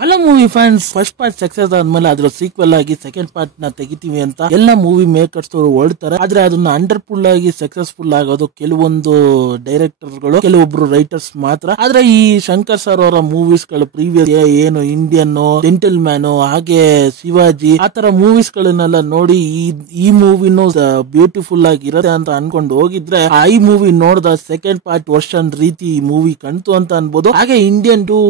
Hello movie fans, first part success ಆದ್ಮೇಲೆ ಅದ್ರ sequel ಆಗಿ ಸೆಕೆಂಡ್ ಪಾರ್ಟ್ ನ ತೆಗಿತೀವಿ ಅಂತ ಎಲ್ಲ ಮೂವಿ ಮೇಕರ್ಸ್ ಹೊರಡ್ತಾರೆ. ಆದ್ರೆ ಅದನ್ನ ಅಂಡರ್ಫುಲ್ ಆಗಿ ಸಕ್ಸಸ್ಫುಲ್ ಆಗೋದು ಕೆಲವೊಂದು ಡೈರೆಕ್ಟರ್ ಗಳು, ಕೆಲವೊಬ್ರು ರೈಟರ್ಸ್ ಮಾತ್ರ. ಆದ್ರೆ ಈ ಶಂಕರ್ ಸರ್ ಅವರ ಮೂವೀಸ್ ಗಳು ಪ್ರೀವಿಯಸ್ ಏನು ಇಂಡಿಯನ್, ಜೆಂಟಲ್ ಮ್ಯಾನ್, ಹಾಗೆ ಶಿವಾಜಿ ಆ ತರ ಮೂವೀಸ್ ಗಳನ್ನೆಲ್ಲ ನೋಡಿ ಈ ಮೂವಿನೂ ಬ್ಯೂಟಿಫುಲ್ ಆಗಿರುತ್ತೆ ಅಂತ ಅನ್ಕೊಂಡು ಹೋಗಿದ್ರೆ ಈ ಮೂವಿ ನೋಡಿದ ಸೆಕೆಂಡ್ ಪಾರ್ಟ್ ವರ್ಷನ್ ರೀತಿ ಈ ಮೂವಿ ಕಾಣ್ತು ಅಂತ ಅನ್ಬೋದು. ಹಾಗೆ ಇಂಡಿಯನ್ 2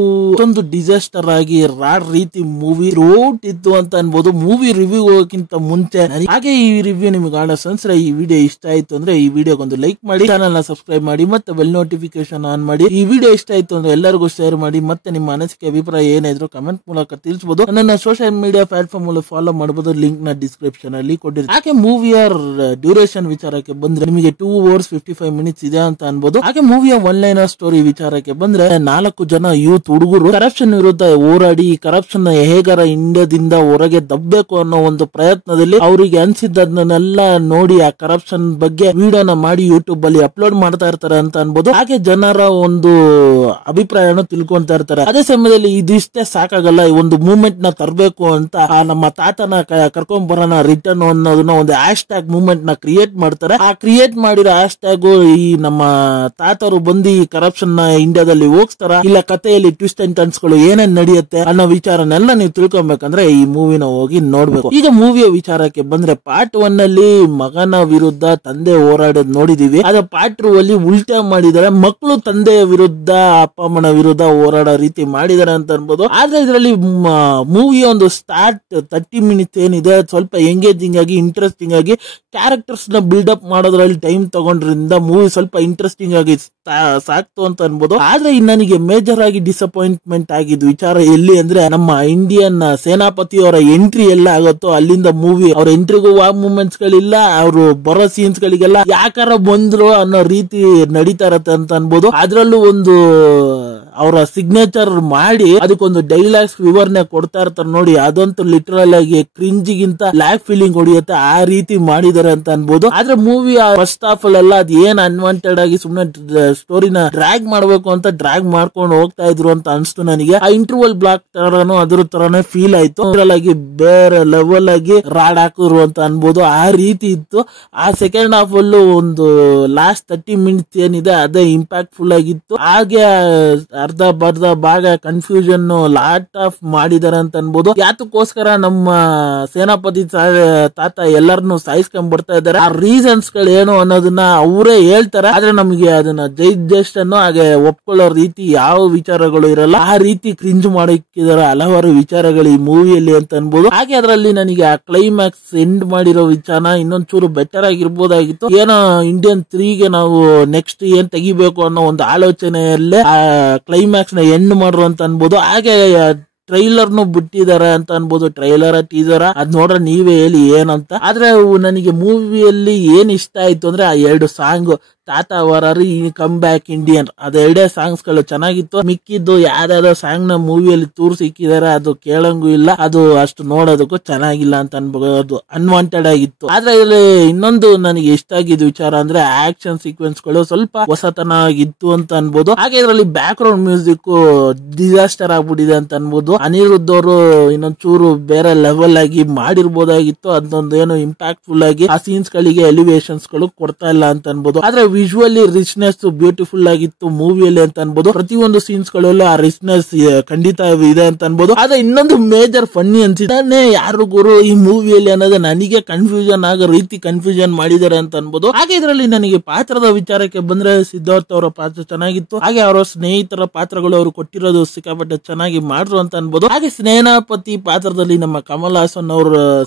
ಒಂದು ಡಿಸಾಸ್ಟರ್ ಆಗಿ ರಾಡ್ ರೀತಿ ಮೂವಿ ರೋಟ್ ಇತ್ತು ಅಂತ ಅನ್ಬೋದು. ಮೂವಿ ರಿವ್ಯೂ ಹೋಗೋಕ್ಕಿಂತ ಮುಂಚೆ ಹಾಗೆ ಈ ರಿವ್ಯೂ ನಿಮ್ಗೆ ಅನ್ಸಿದ್ರೆ ಈ ವಿಡಿಯೋ ಇಷ್ಟ ಆಯ್ತು ಅಂದ್ರೆ ಈ ವಿಡಿಯೋಗೊಂದು ಲೈಕ್ ಮಾಡಿ, ಚಾನಲ್ ನ ಸಬ್ಸ್ಕ್ರೈಬ್ ಮಾಡಿ, ಮತ್ತೆ ಬೆಲ್ ನೋಟಿಫಿಕೇಶನ್ ಆನ್ ಮಾಡಿ. ಈ ವಿಡಿಯೋ ಇಷ್ಟ ಆಯ್ತು ಅಂದ್ರೆ ಎಲ್ಲರಿಗೂ ಶೇರ್ ಮಾಡಿ, ಮತ್ತೆ ನಿಮ್ಮ ಅನಿಸಿಕೆ ಅಭಿಪ್ರಾಯ ಏನಾದ್ರು ಕಮೆಂಟ್ ಮೂಲಕ ತಿಳಿಸಬಹುದು. ನನ್ನ ಸೋಷಿಯಲ್ ಮೀಡಿಯಾ ಪ್ಲಾಟ್ಫಾರ್ಮ್ ಮೂಲಕ ಫಾಲೋ ಮಾಡಬಹುದು, ಲಿಂಕ್ ನ ಡಿಸ್ಕ್ರಿಪ್ಷನ್ ಅಲ್ಲಿ ಕೊಟ್ಟಿರ್ತೀನಿ. ಹಾಗೆ ಮೂವಿಯ ಡ್ಯೂರೇಷನ್ ವಿಚಾರಕ್ಕೆ ಬಂದ್ರೆ ನಿಮಗೆ 2 hours 55 minutes ಇದೆ ಅಂತ ಅನ್ಬೋದು. ಹಾಗೆ ಮೂವಿಯ ಒನ್ ಲೈನರ್ ಸ್ಟೋರಿ ವಿಚಾರಕ್ಕೆ ಬಂದ್ರೆ 4 ಜನ ಯೂತ್ ಹುಡುಗರು ಕರಪ್ಷನ್ ವಿರುದ್ಧ ಹೋರಾಡಿ ಕರಪ್ಷನ್ ಹೇಗಾರ ಇಂಡಿಯಾದಿಂದ ಹೊರಗೆ ದಬ್ಬಬೇಕು ಅನ್ನೋ ಒಂದು ಪ್ರಯತ್ನದಲ್ಲಿ ಅವರಿಗೆ ಅನ್ಸಿದ್ದನ್ನೆಲ್ಲ ನೋಡಿ ಆ ಕರಪ್ಷನ್ ಬಗ್ಗೆ ವಿಡಿಯೋನ ಮಾಡಿ ಯೂಟ್ಯೂಬ್ ಅಲ್ಲಿ ಅಪ್ಲೋಡ್ ಮಾಡ್ತಾ ಇರ್ತಾರೆ ಅಂತ ಅನ್ಬೋದು. ಹಾಗೆ ಜನರ ಒಂದು ಅಭಿಪ್ರಾಯನ ತಿಳ್ಕೊಂತಾ ಇರ್ತಾರೆ. ಅದೇ ಸಮಯದಲ್ಲಿ ಇದಿಷ್ಟೇ ಸಾಕಾಗಲ್ಲ, ಒಂದು ಮೂವ್ಮೆಂಟ್ ನ ತರಬೇಕು ಅಂತ ನಮ್ಮ ತಾತನ ಕರ್ಕೊಂಡ್ ಬರೋಣ ರಿಟರ್ನ್ ಅನ್ನೋದನ್ನ ಒಂದು ಹ್ಯಾಶ್ ಟ್ಯಾಗ್ ಮೂವ್ಮೆಂಟ್ ನ ಕ್ರಿಯೇಟ್ ಮಾಡ್ತಾರೆ. ಆ ಕ್ರಿಯೇಟ್ ಮಾಡಿರೋ ಹ್ಯಾಶ್ ಟ್ಯಾಗ್ ಈ ನಮ್ಮ ತಾತರು ಬಂದು ಈ ಕರಪ್ಷನ್ ನ ಇಂಡಿಯಾದಲ್ಲಿ ಹೋಗ್ತಾರ, ಇಲ್ಲ ಕಥೆಯಲ್ಲಿ ಟ್ವಿಸ್ಟ್ ಅಂಡ್ ಟರ್ನ್ಸ್ ಗಳು ಏನೇನ್ ನಡೆಯುತ್ತೆ ಅನ್ನೋ ವಿಚಾರನೆಲ್ಲ ನೀವು ತಿಳ್ಕೊಬೇಕಂದ್ರೆ ಈ ಮೂವಿನ ಹೋಗಿ ನೋಡ್ಬೇಕು. ಈಗ ಮೂವಿಯ ವಿಚಾರಕ್ಕೆ ಬಂದ್ರೆ ಪಾರ್ಟ್ 1 ಅಲ್ಲಿ ಮಗನ ವಿರುದ್ಧ ತಂದೆ ಹೋರಾಡೋದು ನೋಡಿದೀವಿ. ಅದ ಪಾರ್ಟ್ 2 ಅಲ್ಲಿ ಉಲ್ಟಾ ಮಾಡಿದ್ದಾರೆ, ಮಕ್ಕಳು ತಂದೆಯ ವಿರುದ್ಧ ಅಪ್ಪ ಅಮ್ಮನ ವಿರುದ್ಧ ಹೋರಾಡೋ ರೀತಿ ಮಾಡಿದ್ದಾರೆ ಅಂತ ಅನ್ಬೋದು. ಆದ್ರೆ ಇದರಲ್ಲಿ ಮೂವಿಯ ಒಂದು ಸ್ಟಾರ್ಟ್ 30 minutes ಏನಿದೆ ಸ್ವಲ್ಪ ಎಂಗೇಜಿಂಗ್ ಆಗಿ ಇಂಟ್ರೆಸ್ಟಿಂಗ್ ಆಗಿ ಕ್ಯಾರೆಕ್ಟರ್ಸ್ ನ ಬಿಲ್ಡ್ ಅಪ್ ಮಾಡೋದ್ರಲ್ಲಿ ಟೈಮ್ ತಗೊಂಡ್ರಿಂದ ಮೂವಿ ಸ್ವಲ್ಪ ಇಂಟ್ರೆಸ್ಟಿಂಗ್ ಆಗಿ ಸಾಕ್ತು ಅಂತ ಅನ್ಬೋದು. ಆದ್ರೆ ನನಗೆ ಮೇಜರ್ ಆಗಿ ಡಿಸಪಾಯಿಂಟ್ಮೆಂಟ್ ಆಗಿದ್ದು ವಿಚಾರ ಎಲ್ಲಿ ಅಂದ್ರೆ ನಮ್ಮ ಇಂಡಿಯನ್ ಸೇನಾಪತಿ ಅವರ ಎಂಟ್ರಿ ಎಲ್ಲ ಆಗುತ್ತೋ ಅಲ್ಲಿಂದ ಮೂವಿ ಅವ್ರ ಎಂಟ್ರಿಗೂ ಮೂವ್ಮೆಂಟ್ಸ್ ಗಳಿಲ್ಲ, ಅವರು ಬರೋ ಸೀನ್ಸ್ ಗಳಿಗೆಲ್ಲ ಯಾಕಾರ ಬಂದ್ರು ಅನ್ನೋ ರೀತಿ ನಡೀತಾ ಇರತ್ತೆ ಅಂತ ಅನ್ಬೋದು. ಅದ್ರಲ್ಲೂ ಒಂದು ಅವರ ಸಿಗ್ನೇಚರ್ ಮಾಡಿ ಅದಕ್ಕೊಂದು ಡೈಲಾಗ್ಸ್ ವಿವರಣೆ ಕೊಡ್ತಾ ಇರ್ತಾರೆ ನೋಡಿ, ಅದಂತೂ ಲಿಟರಲ್ ಆಗಿ ಕ್ರಿಂಜಿಗಿಂತ ಲ್ಯಾಕ್ ಫೀಲಿಂಗ್ ಹೊಡಿಯುತ್ತೆ, ಆ ರೀತಿ ಮಾಡಿದ್ದಾರೆ ಅಂತ ಅನ್ಬೋದು. ಆದ್ರೆ ಮೂವಿ ಫಸ್ಟ್ ಹಾಫ್ ಅಲ್ಲೆಲ್ಲ ಅದ್ ಏನ್ ಅನ್ವಾಂಟೆಡ್ ಆಗಿ ಸುಮ್ನೆ ಸ್ಟೋರಿನ ಡ್ರ್ಯಾಗ್ ಮಾಡ್ಬೇಕು ಅಂತ ಡ್ರ್ಯಾಗ್ ಮಾಡ್ಕೊಂಡು ಹೋಗ್ತಾ ಇದ್ರು ಅಂತ ಅನ್ಸ್ತು ನನಗೆ. ಆ ಇಂಟರ್ವಲ್ ಬ್ಲಾಕ್ ತರನು ಅದ್ರ ತರಾನೇ ಫೀಲ್ ಆಯ್ತು. ಆಗಿ ಬೇರೆ ಲೆವೆಲ್ ಆಗಿ ರಾಡ್ ಹಾಕಿದ್ರು ಅಂತ ಅನ್ಬೋದು, ಆ ರೀತಿ ಇತ್ತು. ಆ ಸೆಕೆಂಡ್ ಹಾಫ್ ಅಲ್ಲೂ ಒಂದು ಲಾಸ್ಟ್ 30 minutes ಏನಿದೆ ಅದೇ ಇಂಪ್ಯಾಕ್ಟ್ ಫುಲ್ ಆಗಿತ್ತು. ಹಾಗೆ ಅರ್ಧ ಬರ್ಧ ಭಾಗ ಕನ್ಫ್ಯೂಷನ್ ಲಾಟ್ ಆಫ್ ಮಾಡಿದಾರೆ ಅಂತ ಅನ್ಬೋದು. ಯಾತಕ್ಕೋಸ್ಕರ ನಮ್ಮ ಸೇನಾಪತಿ ತಾತ ಎಲ್ಲರನ್ನು ಸಾಯಿಸ್ಕೊಂಡ್ ಬರ್ತಾ ಇದಾರೆ, ಆ ರೀಸನ್ಸ್ ಗಳು ಏನು ಅನ್ನೋದನ್ನ ಅವರೇ ಹೇಳ್ತಾರೆ. ಆದ್ರೆ ನಮಗೆ ಅದನ್ನ ಜಸ್ಟ್ ಅನ್ನು ಹಾಗೆ ಒಪ್ಕೊಳ್ಳೋ ರೀತಿ ಯಾವ ವಿಚಾರಗಳು ಇರಲ್ಲ, ಆ ರೀತಿ ಕ್ರಿಂಜ್ ಮಾಡಿಕ್ಕಿದಾರೆ ಹಲವಾರು ವಿಚಾರಗಳು ಈ ಮೂವಿಯಲ್ಲಿ ಅಂತ ಅನ್ಬೋದು. ಹಾಗೆ ಅದರಲ್ಲಿ ನನಗೆ ಆ ಕ್ಲೈಮ್ಯಾಕ್ಸ್ ಎಂಡ್ ಮಾಡಿರೋ ವಿಚಾರ ಇನ್ನೊಂಚೂರು ಬೆಟರ್ ಆಗಿರ್ಬೋದಾಗಿತ್ತು. ಏನೋ ಇಂಡಿಯನ್ 3ಗೆ ನಾವು ನೆಕ್ಸ್ಟ್ ಏನ್ ತೆಗಿಬೇಕು ಅನ್ನೋ ಒಂದು ಆಲೋಚನೆಯಲ್ಲೇ ಆ ಕ್ಲೈಮ್ಯಾಕ್ಸ್ ನ ಎಂಡ್ ಮಾಡ್ರು ಅಂತ ಅನ್ಬೋದು. ಹಾಗೆ ಟ್ರೈಲರ್ನು ಬಿಟ್ಟಿದ್ದಾರೆ ಅಂತ ಅನ್ಬೋದು, ಟ್ರೈಲರ್ ಟೀಸರ್ ಅದ್ ನೋಡ್ರೆ ನೀವೇ ಹೇಳಿ ಏನಂತ. ಆದ್ರೆ ನನಗೆ ಮೂವಿಯಲ್ಲಿ ಏನ್ ಇಷ್ಟ ಆಯ್ತು ಅಂದ್ರೆ ಆ 2 ಸಾಂಗ್ ತಾತ ಅವರ ಕಮ್ ಬ್ಯಾಕ್ ಇಂಡಿಯನ್ ಅದೆರಡೇ ಸಾಂಗ್ಸ್ ಗಳು ಚೆನ್ನಾಗಿತ್ತು. ಮಿಕ್ಕಿದ್ದು ಯಾವ್ದಾದ್ರು ಸಾಂಗ್ ನ ಮೂವಿಯಲ್ಲಿ ಸಿಕ್ಕಿದಾರೆ ಅದು ಕೇಳಂಗೂ ಇಲ್ಲ, ಅದು ಅಷ್ಟು ನೋಡೋದಕ್ಕೂ ಚೆನ್ನಾಗಿಲ್ಲ ಅಂತ ಅನ್ಬೋದು, ಅನ್ವಾಂಟೆಡ್ ಆಗಿತ್ತು. ಆದ್ರೆ ಇಲ್ಲಿ ಇನ್ನೊಂದು ನನಗೆ ಇಷ್ಟ ಆಗಿದ್ದು ವಿಚಾರ ಅಂದ್ರೆ ಆಕ್ಷನ್ ಸೀಕ್ವೆನ್ಸ್ ಗಳು ಸ್ವಲ್ಪ ಹೊಸತನ ಆಗಿತ್ತು ಅಂತ ಅನ್ಬೋದು. ಹಾಗೆ ಇದರಲ್ಲಿ ಬ್ಯಾಕ್ ಗ್ರೌಂಡ್ ಮ್ಯೂಸಿಕ್ ಡಿಸಾಸ್ಟರ್ ಆಗ್ಬಿಟ್ಟಿದೆ ಅಂತ ಅನ್ಬೋದು. ಅನಿರುದ್ಧ ಅವರು ಇನ್ನೊಂಚೂರು ಬೇರೆ ಲೆವೆಲ್ ಆಗಿ ಮಾಡಿರ್ಬೋದಾಗಿತ್ತು, ಅದೊಂದು ಏನು ಇಂಪ್ಯಾಕ್ಟ್ ಫುಲ್ ಆಗಿ ಆ ಸೀನ್ಸ್ ಗಳಿಗೆ ಎಲಿವೇಶನ್ಸ್ ಗಳು ಕೊಡ್ತಾ ಇಲ್ಲ ಅಂತ ಅನ್ಬೋದು. ಆದ್ರೆ ವಿಜುವಲಿ ರಿಚ್ನೆಸ್ ಬ್ಯೂಟಿಫುಲ್ ಆಗಿತ್ತು ಮೂವಿಯಲ್ಲಿ ಅಂತ ಅನ್ಬೋದು. ಪ್ರತಿಯೊಂದು ಸೀನ್ಸ್ ಗಳಲ್ಲೂ ಆ ರಿಚ್ನೆಸ್ ಖಂಡಿತ ಇದೆ ಅಂತ ಅನ್ಬೋದು. ಆದ್ರೆ ಇನ್ನೊಂದು ಮೇಜರ್ ಫನ್ನಿ ಅನ್ಸಿದ್ದಾನೆ ಯಾರು ಗುರು ಈ ಮೂವಿಯಲ್ಲಿ ಅನ್ನೋದು ನನಗೆ ಕನ್ಫ್ಯೂಷನ್ ಆಗೋ ರೀತಿ ಕನ್ಫ್ಯೂಷನ್ ಮಾಡಿದ್ದಾರೆ ಅಂತ ಅನ್ಬೋದು. ಹಾಗೆ ಇದರಲ್ಲಿ ನನಗೆ ಪಾತ್ರದ ವಿಚಾರಕ್ಕೆ ಬಂದ್ರೆ ಸಿದ್ಧಾರ್ಥ್ ಅವರ ಪಾತ್ರ ಚೆನ್ನಾಗಿತ್ತು. ಹಾಗೆ ಅವರ ಸ್ನೇಹಿತರ ಪಾತ್ರಗಳು ಅವರು ಕೊಟ್ಟಿರೋದು ಸಿಕ್ಕಾಪಟ್ಟೆ ಚೆನ್ನಾಗಿ ಮಾಡ್ರು ಅಂತ ಅನ್ಬೋದು. ಹಾಗೆ ಸೇನಾಪತಿ ಪಾತ್ರದಲ್ಲಿ ನಮ್ಮ ಕಮಲ್ ಹಾಸನ್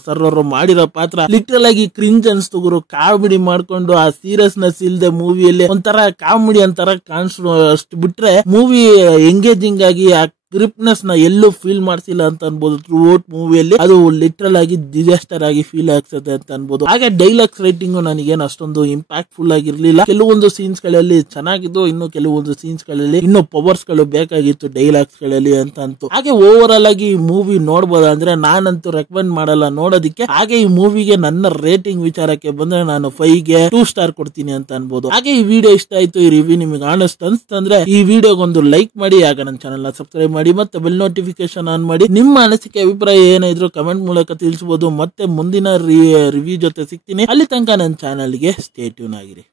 ಸರ್ ಅವರು ಮಾಡಿರೋ ಪಾತ್ರ ಲಿಟರಲ್ ಆಗಿ ಕ್ರಿಂಜ್ ಅನ್ಸ್ತು ಗುರು. ಕಾಮಿಡಿ ಮಾಡ್ಕೊಂಡು ಆ ಸೀರಿಯಸ್ನೆಸ್ ಇಲ್ದೆ ಮೂವಿಯಲ್ಲಿ ಒಂಥರ ಕಾಮಿಡಿ ಅಂತರ ಕಾಣಿಸೋ ಅಷ್ಟು ಬಿಟ್ರೆ ಮೂವಿ ಎಂಗೇಜಿಂಗ್ ಆಗಿ ಗ್ರಿಪ್ನೆಸ್ ನ ಎಲ್ಲೂ ಫೀಲ್ ಮಾಡ್ಸಿಲ್ಲ ಅಂತ ಅನ್ಬೋದು. ಥ್ರೂಔಟ್ ಮೂವಿಯಲ್ಲಿ ಅದು ಲಿಟ್ರಲ್ ಆಗಿ ಡಿಸಾಸ್ಟರ್ ಆಗಿ ಫೀಲ್ ಆಗ್ತದೆ ಅಂತ ಅನ್ಬೋದು. ಹಾಗೆ ಡೈಲಾಗ್ಸ್ ರೈಟಿಂಗ್ ನನಗೇನು ಅಷ್ಟೊಂದು ಇಂಪ್ಯಾಕ್ಟ್ ಫುಲ್ ಆಗಿರ್ಲಿಲ್ಲ. ಕೆಲವೊಂದು ಸೀನ್ಸ್ ಗಳಲ್ಲಿ ಚೆನ್ನಾಗಿದ್ದು, ಇನ್ನು ಕೆಲವೊಂದು ಸೀನ್ಸ್ ಗಳಲ್ಲಿ ಇನ್ನು ಪವರ್ಸ್ ಗಳು ಬೇಕಾಗಿತ್ತು ಡೈಲಾಗ್ಸ್ ಗಳಲ್ಲಿ ಅಂತ ಅಂತು. ಹಾಗೆ ಓವರ್ ಆಲ್ ಆಗಿ ಈ ಮೂವಿ ನೋಡ್ಬೋದು ಅಂದ್ರೆ ನಾನಂತೂ ರೆಕಮೆಂಡ್ ಮಾಡಲ್ಲ ನೋಡೋದಿಕ್ಕೆ. ಹಾಗೆ ಈ ಮೂವಿಗೆ ನನ್ನ ರೇಟಿಂಗ್ ವಿಚಾರಕ್ಕೆ ಬಂದ್ರೆ ನಾನು 5ಗೆ 2 ಸ್ಟಾರ್ ಕೊಡ್ತೀನಿ ಅಂತ ಅನ್ಬೋದು. ಹಾಗೆ ಈ ವಿಡಿಯೋ ಇಷ್ಟ ಆಯ್ತು, ಈ ರಿವ್ಯೂ ನಿಮಗೆ ಆನೆಸ್ಟ್ ಅನ್ಸ್ತಂದ್ರೆ ಈ ವಿಡಿಯೋಗೊಂದು ಲೈಕ್ ಮಾಡಿ, ಆಗ ನನ್ನ ಚಾನಲ್ ನ ಸಬ್ಸ್ಕ್ರೈಬ್ ಮಾಡಿ. ಮಾಡಿ ಮತ್ತೆ ಬೆಲ್ ನೋಟಿಫಿಕೇಶನ್ ಆನ್ ಮಾಡಿ. ನಿಮ್ಮ ಅನಿಸಿಕೆ ಅಭಿಪ್ರಾಯ ಏನಿದ್ರು ಕಮೆಂಟ್ ಮೂಲಕ ತಿಳಿಸಬಹುದು. ಮತ್ತೆ ಮುಂದಿನ ರಿವ್ಯೂ ಜೊತೆ ಸಿಗ್ತೀನಿ. ಅಲ್ಲಿ ತನಕ ನನ್ನ ಚಾನಲ್ಗೆ ಸ್ಟೇ ಟ್ಯೂನ್ ಆಗಿರಿ.